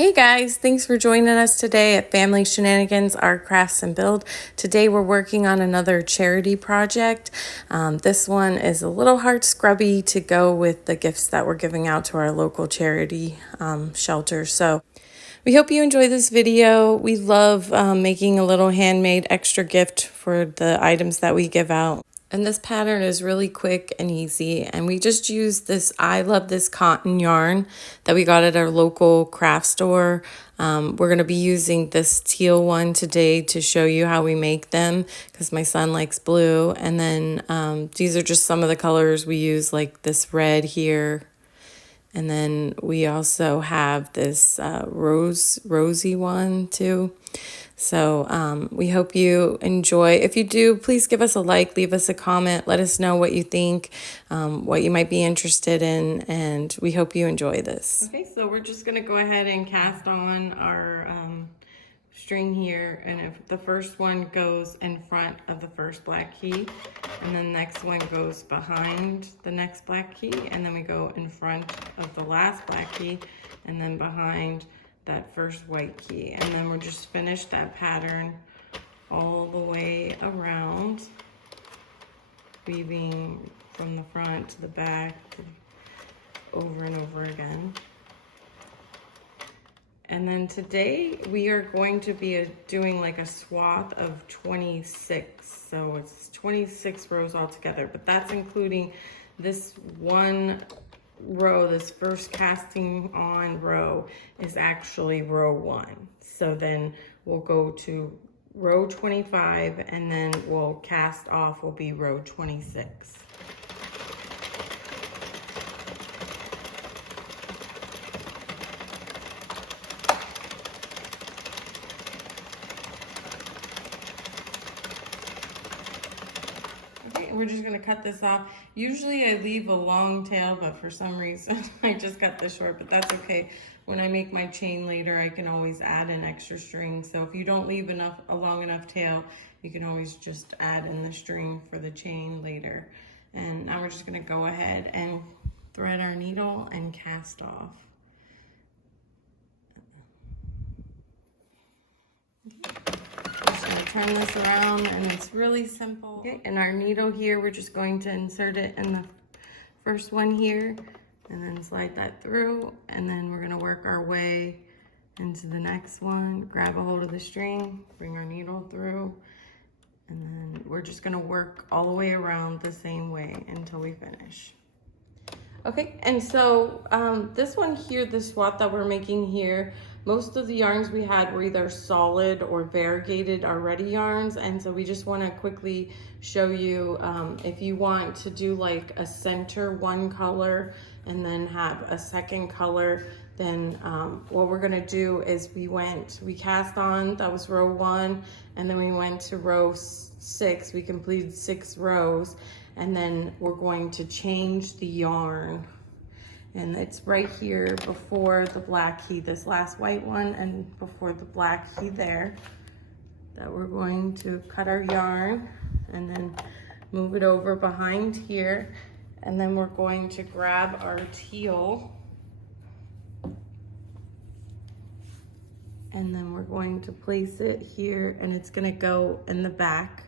Hey guys, thanks for joining us today at Family Shenanigans, Art Crafts and Build. Today we're working on another charity project. This one is a little heart scrubby to go with the gifts that we're giving out to our local charity shelter. So we hope you enjoy this video. We love making a little handmade extra gift for the items that we give out. And this pattern is really quick and easy. And we just use this, I love this cotton yarn that we got at our local craft store. We're going to be using this teal one today to show you how we make them because my son likes blue. And then these are just some of the colors we use, like this red here. And then we also have this rosy one too. So we hope you enjoy. If you do, please give us a like, leave us a comment, let us know what you think, what you might be interested in, and we hope you enjoy this. Okay, so we're just gonna go ahead and cast on our string here, and if the first one goes in front of the first black key, and then the next one goes behind the next black key, and then we go in front of the last black key, and then behind that first white key, and then we'll just finish that pattern all the way around, weaving from the front to the back over and over again. And then today we are going to be doing like a swath of 26, so it's 26 rows altogether, but that's including this one row. This first casting on row is actually row 1. So then we'll go to row 25, and then we'll cast off will be row 26. We're just gonna cut this off. Usually I leave a long tail, but for some reason I just cut this short, but that's okay. When I make my chain later, I can always add an extra string. So if you don't leave a long enough tail, you can always just add in the string for the chain later. And now we're just gonna go ahead and thread our needle and cast off. Turn this around, and it's really simple. Okay, and our needle here, we're just going to insert it in the first one here, and then slide that through, and then we're going to work our way into the next one, grab a hold of the string, bring our needle through, and then we're just going to work all the way around the same way until we finish. Okay, and so this one here, the swath that we're making here, most of the yarns we had were either solid or variegated already yarns, and so we just want to quickly show you if you want to do like a center one color and then have a second color, then what we're going to do is we cast on, that was row 1, and then we went to row 6, we completed 6 rows, and then we're going to change the yarn. And it's right here before the black key, this last white one, and before the black key there, that we're going to cut our yarn and then move it over behind here. And then we're going to grab our teal, and then we're going to place it here, and it's gonna go in the back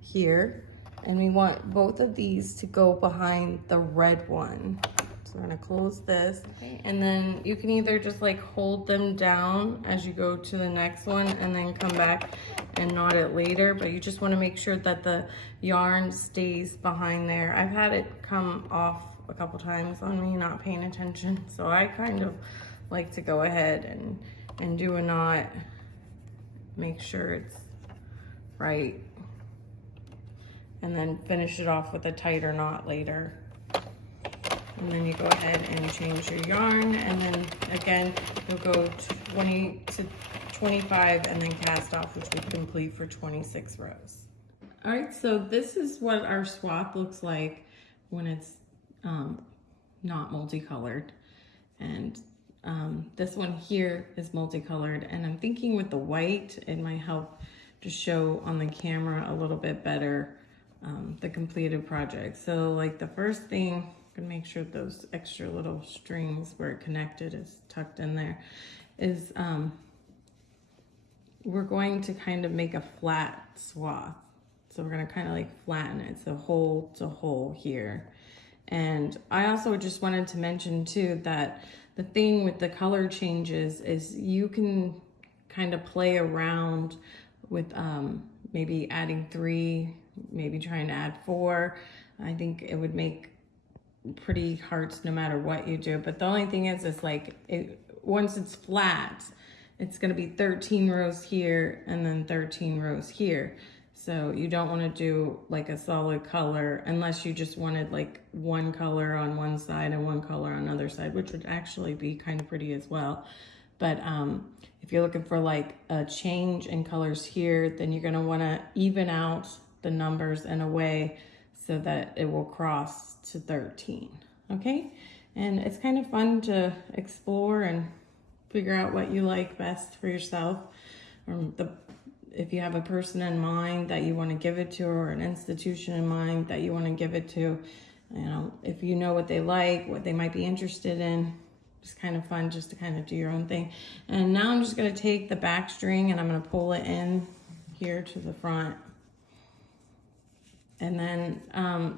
here. And we want both of these to go behind the red one. So we're gonna close this, okay, and then you can either just like hold them down as you go to the next one and then come back and knot it later, but you just wanna make sure that the yarn stays behind there. I've had it come off a couple times on me not paying attention, so I kind of like to go ahead and do a knot, make sure it's right, and then finish it off with a tighter knot later. And then you go ahead and change your yarn, and then again you'll go 20 to 25 and then cast off, which would complete for 26 rows. All right, so this is what our swath looks like when it's not multicolored, and this one here is multicolored, and I'm thinking with the white it might help to show on the camera a little bit better the completed project. So like the first thing, I'm gonna make sure those extra little strings where it connected is tucked in there. is we're going to kind of make a flat swath. So we're gonna kind of like flatten it, so hole to hole here. And I also just wanted to mention too that the thing with the color changes is you can kind of play around with maybe adding 3, maybe trying to add 4. I think it would make pretty hearts no matter what you do. But the only thing is like once it's flat, it's gonna be 13 rows here and then 13 rows here. So you don't want to do like a solid color unless you just wanted like one color on one side and one color on the other side, which would actually be kind of pretty as well. But if you're looking for like a change in colors here, then you're going to want to even out the numbers in a way so that it will cross to 13. Okay. And it's kind of fun to explore and figure out what you like best for yourself. If you have a person in mind that you want to give it to, or an institution in mind that you want to give it to, you know, if you know what they like, what they might be interested in, it's kind of fun just to kind of do your own thing. And now I'm just going to take the back string and I'm going to pull it in here to the front. And then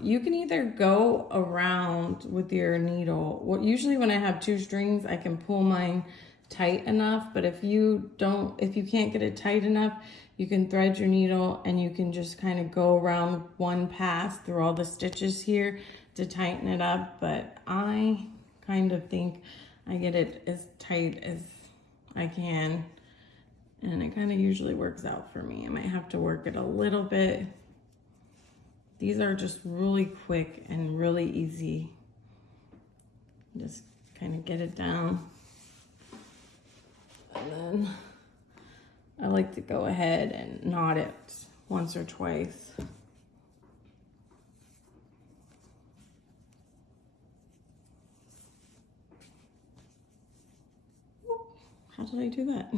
you can either go around with your needle. Well, usually when I have 2 strings, I can pull mine tight enough, but if you can't get it tight enough, you can thread your needle and you can just kind of go around one pass through all the stitches here to tighten it up. But I kind of think I get it as tight as I can, and it kind of usually works out for me. I might have to work it a little bit. These are just really quick and really easy. Just kind of get it down. And then I like to go ahead and knot it once or twice. How did I do that?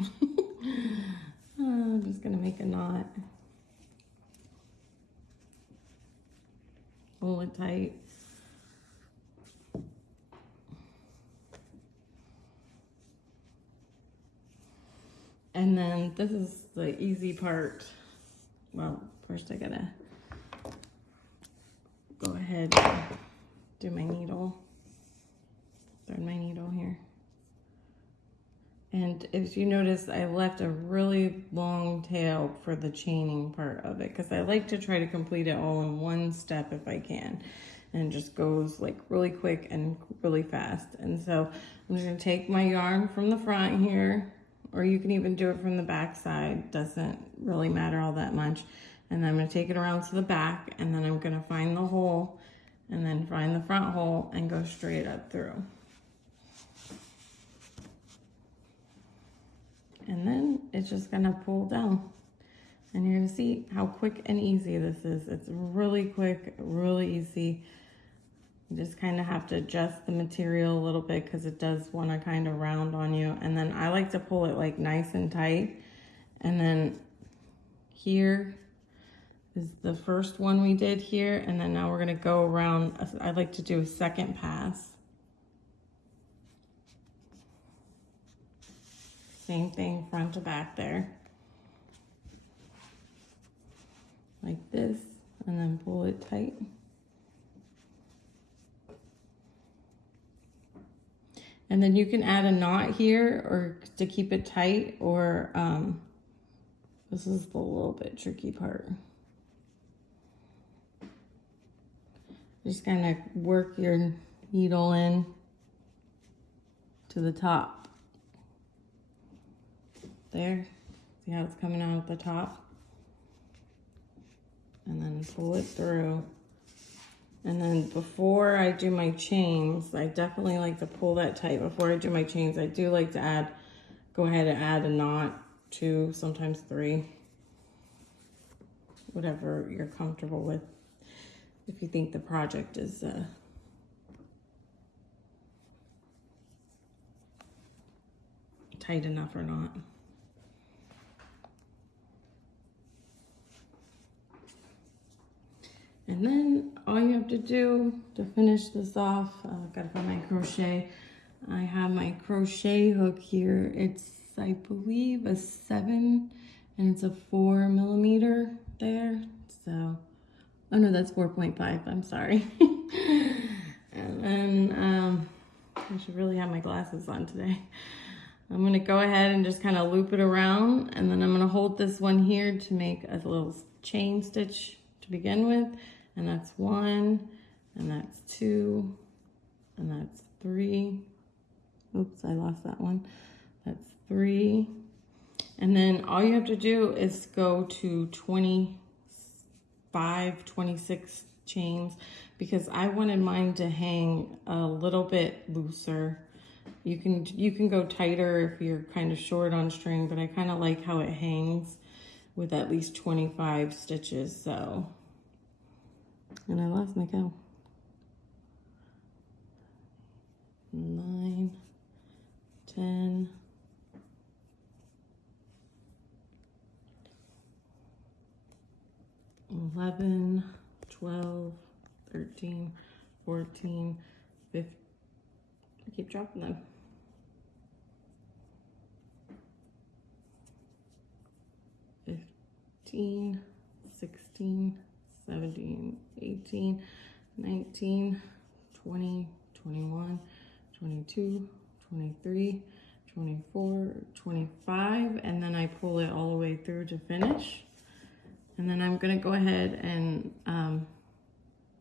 I'm just gonna make a knot. Pull it tight. And then this is the easy part. Well, first I gotta go ahead and do my needle. Thread my needle here. And if you notice, I left a really long tail for the chaining part of it because I like to try to complete it all in one step if I can. And it just goes like really quick and really fast. And so I'm just gonna take my yarn from the front here, or you can even do it from the back side. Doesn't really matter all that much. And then I'm gonna take it around to the back, and then I'm gonna find the hole, and then find the front hole and go straight up through. And then it's just gonna pull down. And you're gonna see how quick and easy this is. It's really quick, really easy. You just kind of have to adjust the material a little bit because it does want to kind of round on you. And then I like to pull it like nice and tight. And then here is the first one we did here. And then now we're gonna go around. I like to do a second pass. Same thing, front to back there. Like this, and then pull it tight. And then you can add a knot here or to keep it tight, or this is the little bit tricky part. Just kind of work your needle in to the top. There, see how it's coming out at the top? And then pull it through. And then before I do my chains, I definitely like to pull that tight. Before I do my chains, I do like to go ahead and add a knot, 2, sometimes 3. Whatever you're comfortable with. If you think the project is tight enough or not. And then all you have to do to finish this off, I've got to find my crochet. I have my crochet hook here. It's, I believe, a 7 and it's a 4mm there. So, oh no, that's 4.5. I'm sorry. And then I should really have my glasses on today. I'm going to go ahead and just kind of loop it around, and then I'm going to hold this one here to make a little chain stitch to begin with, and that's 1, and that's 2, and that's 3. Oops, I lost that one. That's 3. And then all you have to do is go to 25, 26 chains, because I wanted mine to hang a little bit looser. You can go tighter if you're kind of short on string, but I kind of like how it hangs with at least 25 stitches. So, and I lost my count. 9, 10, 11, 12, 13, 14, 15. I keep dropping them. 15, 16, 17, 18, 19, 20, 21, 22, 23, 24, 25, and then I pull it all the way through to finish. And then I'm gonna go ahead and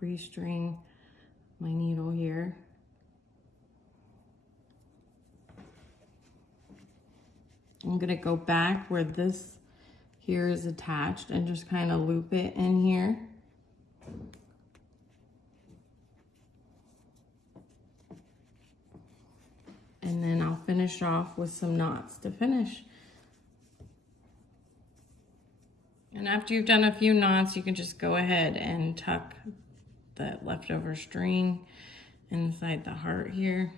restring my needle here. I'm gonna go back where this here is attached and just kind of loop it in here. And then I'll finish off with some knots to finish. And after you've done a few knots, you can just go ahead and tuck that leftover string inside the heart here.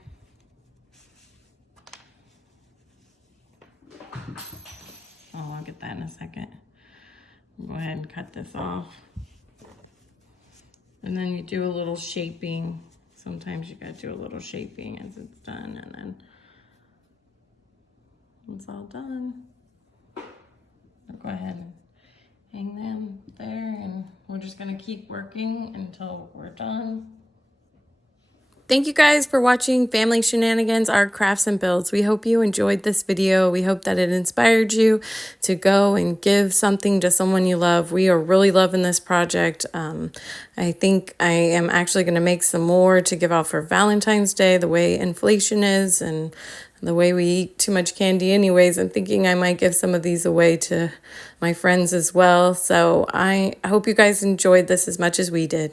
Oh, I'll get that in a second. Go ahead and cut this off. And then you do a little shaping. Sometimes you gotta do a little shaping as it's done, and then it's all done. I'll go ahead and hang them there, and we're just gonna keep working until we're done. Thank you guys for watching Family Shenanigans, Art, Crafts, and Builds. We hope you enjoyed this video. We hope that it inspired you to go and give something to someone you love. We are really loving this project. I think I am actually going to make some more to give out for Valentine's Day, the way inflation is and the way we eat too much candy anyways. I'm thinking I might give some of these away to my friends as well. So I hope you guys enjoyed this as much as we did.